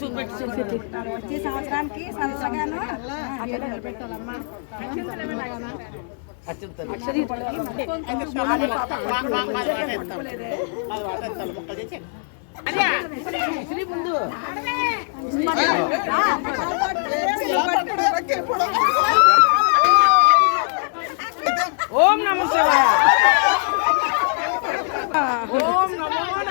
వచ్చే సంవత్సరానికి సంవత్సరంగాను ఓం నమ శివాయ. ఓం నారాయణ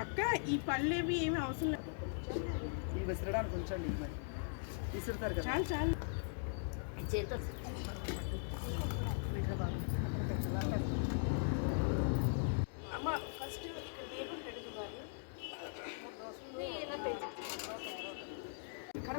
అక్క ఈ పళ్ళు ఏమి ఏమి అవసరం లేదు ఈ విసరడానికి ఉంచండి మరి విసురుతారు కదా చాలు చాలు అమ్మ ఫస్ట్ ఇక్కడ దీపం పెట్టుకోవాలి ఇక్కడే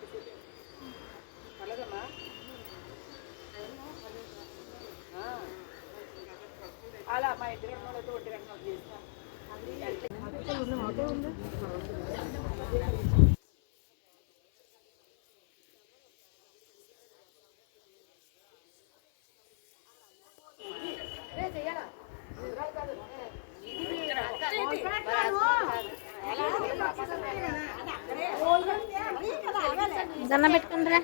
అలా మా ఇద్దరు ఒంటి గంట చేస్తాం దండం పెట్టుకోండి. రా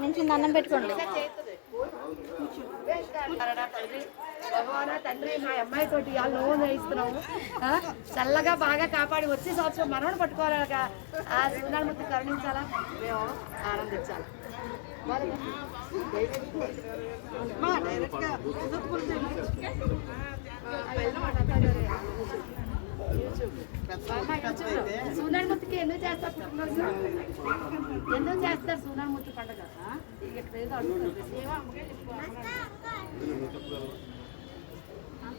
నుంచి దండం పెట్టుకోండి భగవానా తండ్రి మా అమ్మాయి తోటి ఇవాళ లోన్ వేయిస్తున్నాము ఆ, చల్లగా బాగా కాపాడి వచ్చే సంవత్సరం మనవడు పట్టుకోవాలగా. ఆ శివనామూర్తి కరుణించాలా? మేము ఆనందించాలి? సూనామూర్తికి ఎందుకు చేస్తారు ఎందుకు చేస్తారు సూనామూర్తి పండుగ? ఆ? ఇక్కడ ఏదో అడుగుతుంది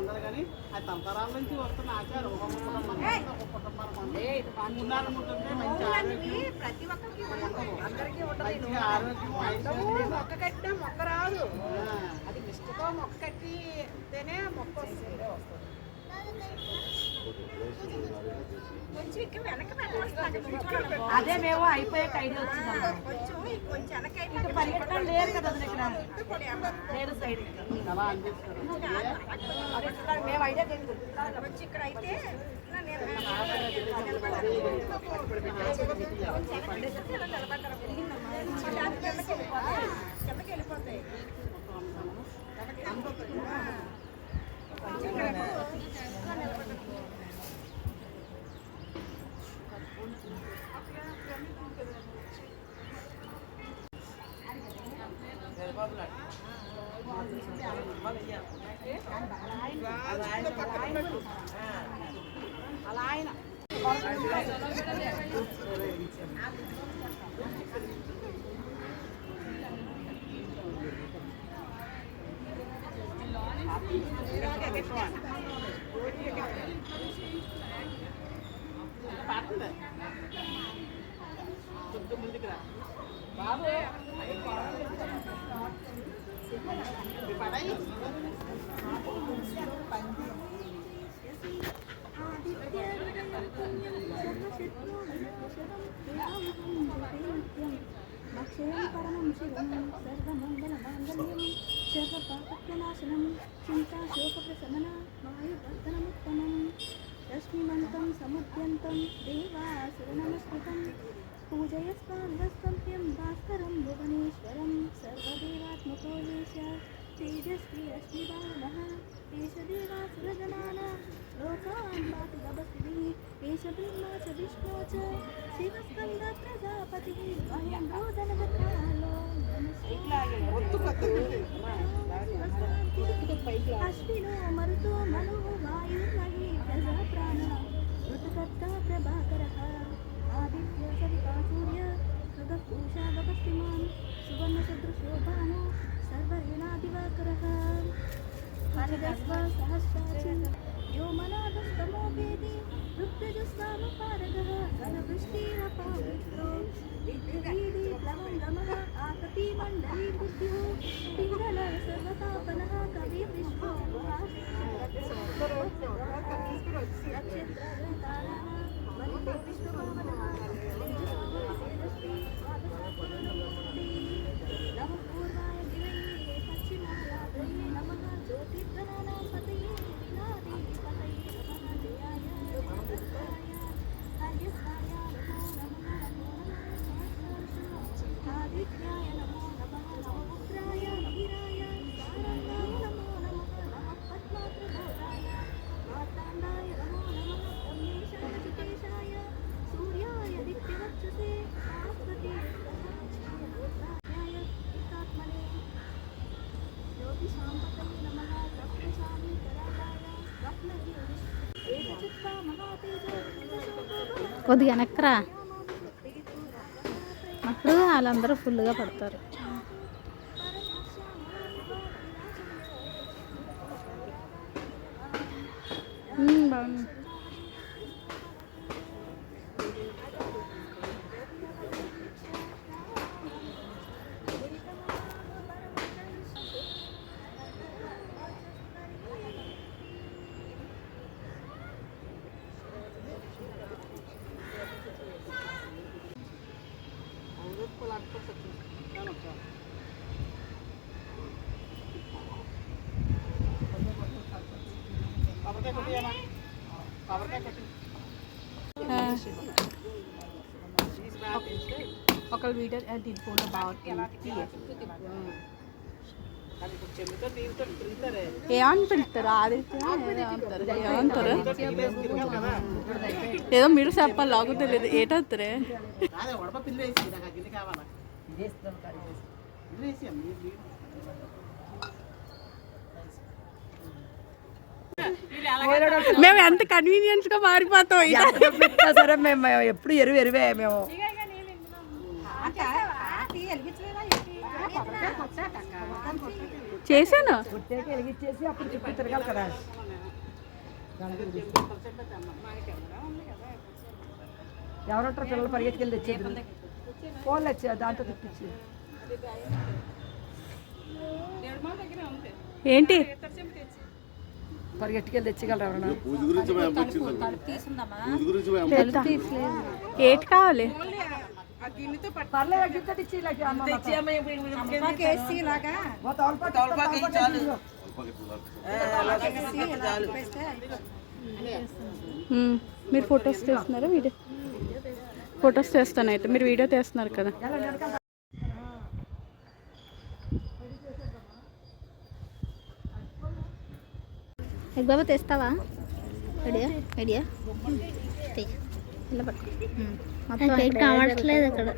ఉండదు కానీ అది తరతరాల నుంచి వస్తున్న ఆచారం. ఒక కుటుంబం ఒక కుటుంబం ఉన్నాను ఉంటుంది మంచి ఆరోగ్యం. ప్రతి ఒక్కరికి ఆరోగ్యం. మొక్క కట్టినా మొక్క రాదు. అది నిష్ఠతో మొక్క కట్టితేనే మొక్క వస్తుంది కొంచెం ఇంకా వెనక వెళ్ళాలి అదే మేము అయిపోయాక ఐడియా వచ్చిందమ్మా కొంచెం ఇంకా పరిగెట్టడం లేదు కదా అసలు ఇక్కడ. లేదు సైడ్ మేము ఐడియా వచ్చి ఇక్కడ అయితే నేను నిలబడ్డాను. అలా ఆయన पर्यन्तं देवासुरनमस्कृतं पूजयस्वाङ्गस्तम्भ्यं भास्करं भुवनेश्वरं सर्वदेवात्मको येष तेजस्वी अस्मि बालः एष देवासुरगणान लोकान् पातु तपस्विभिः एष ब्रह्मा च विष्णो च शिवस्कन्दप्रजापतिः महेन्द्रोदनगतालो अश्विनो मरुतो मनुः वायुर्महे प्रजा ఋతుకర్త ప్రభాకర ఆదిత్య సవితా సూర్య ఖగపూషా గపస్తిమాన్ సువర్ణ సదృశో భాను సర్వరేణా దివాకర హరిదస్వ సహస్రాచి యో మనాదస్తమోపేది రుద్రజస్వానుపారగ మండలి బుద్ధ్యో పింగళ సర్వతాపన కొద్దిగా వెనక్రా అప్పుడు వాళ్ళందరూ ఫుల్గా పడతారు మ్మ్, బాగుంది ఒకళ్ళు వీడియో దీని ఫోటో బాగా అది ఇప్పుడు చెల్లితో దీంతో తిరుగుతారే ఏమని పిలుస్తారు ఆదిత్య ఏదో ఏమంటారు మీరు చెప్పాలి నాకు తెలియదు. ఏటవుతారే కావాలా పిల్లి వేసి అమ్మ, మీరు- మీరు. మేము ఎంత కన్వీనియన్స్గా మారిపోతాం. పెట్టినా సరే మేము ఎప్పుడు ఎరువు ఎరువే మేము. చేశాను. ఎవరంటారు పిల్లలు పరిగెత్తుకెళ్ళి తెచ్చేది? ఫోన్లు వచ్చా దాంతో తెప్పించి. ఏంటి? పరిగెత్తుకెళ్ళి తెచ్చగలరు ఏటి కావాలి. మీరు ఫొటోస్ తీస్తున్నారా వీడియో? ఫొటోస్ తీస్తాను అయితే మీరు వీడియో తీస్తున్నారు కదా. ఎగ్ బాబా తెస్తావా? రెడీయా? రెడీయా? ఇలా పట్టుకో. మొత్తం కనబడట్లేదు అక్కడ?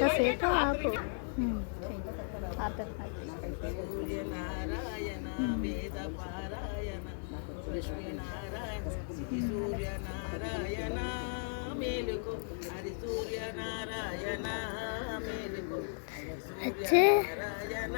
కాసేపు ఆపు. ఉమ్, చెయ్యి. ఆపు. సూర్యనారాయణ లక్ష్మీనారాయణ సూర్యనారాయణ మేలుకు. హరి సూర్యనారాయణ మేలుకు. అచ్చే. నారాయణ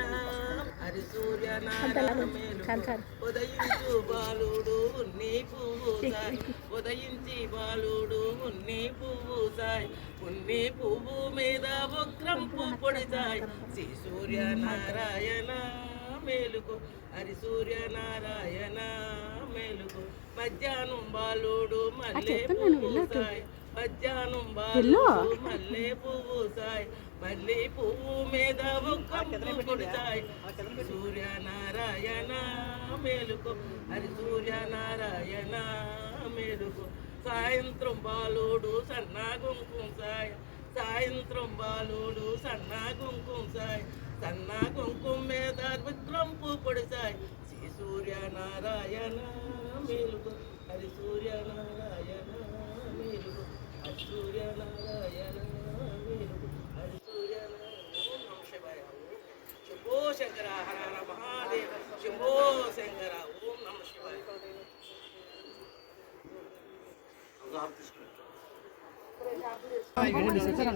హరి సూర్యనారాయణ మేలుకు. ఉదయించు బాలుడు ఉన్ని పువ్వు సాయ్ ఉదయించి బాలుడు ఉన్ని పువ్వు సాయ్ ఉన్ని పువ్వు మీద ఉగ్రం పొడి సాయ్ శ్రీ సూర్యనారాయణ మేలుకు. హరి సూర్యనారాయణ మేలుకు మధ్యాహ్నం బాలుడు మల్లె పువ్వు సాయ్. మధ్యాహ్నం బాలుడు మల్లె పువ్వు సాయ్. మల్లె పువ్వు మీద పొడి సాయ్. సూర్యనారాయణ మేలుకు. హరి సూర్యనారాయణ మేలుకు. సాయంత్రం బాలుడు సన్నా కుంకుమ సాయ. సాయంత్రం బాలుడు సన్నా కుంకుమ సాయ. సన్నా కుంకుమ మీద విక్రంపు పొడి సాయ. సూర్య నారాయణ మేలుగు హరి సూర్య నారాయణ మేలుగు హరి సూర్య నారాయణ మేలుగు హరి సూర్య నారాయణ నమః శివాయ శంభో శంకర హర హర మహాదేవ శంభో శంకర ఓం నమ శివాయ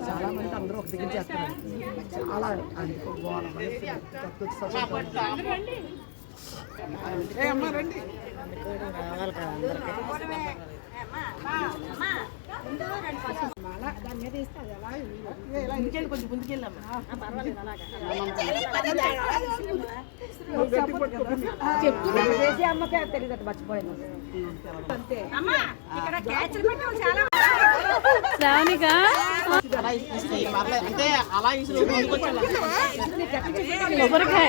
చాలా మంది అందరూ ఒక దగ్గర చేస్తారు చాలా అది కొంచెం ముందుకెళ్ళమ్మా చెప్తున్నాను చేసి అమ్మకే తెలియదు మర్చిపోయాను శ్రావణిక అలా ఇస్తే పర్లేదు అంటే అలా ఇస్తే ముందుకొచ్చి కొబ్బరికాయ.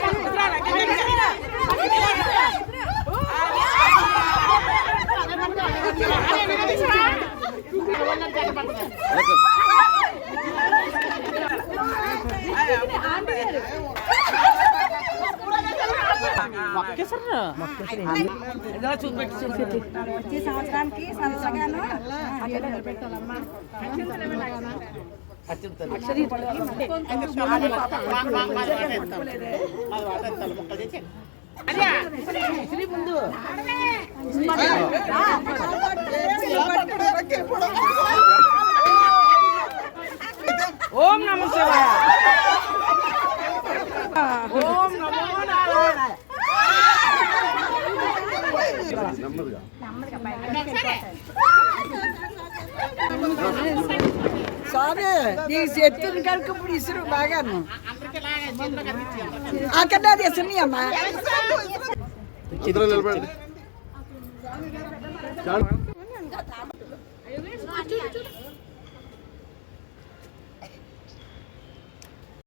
వచ్చే సంవత్సరానికి ఓం నమ శివాయ. ఓం నమో నారాయణ నెమ్మదిగా స్వామి నీకు చెప్తుంది కనుక ఇప్పుడు ఇసురు బాగాను. అక్కడ అది ఇసురు అమ్మా. నిలబడండి చాలు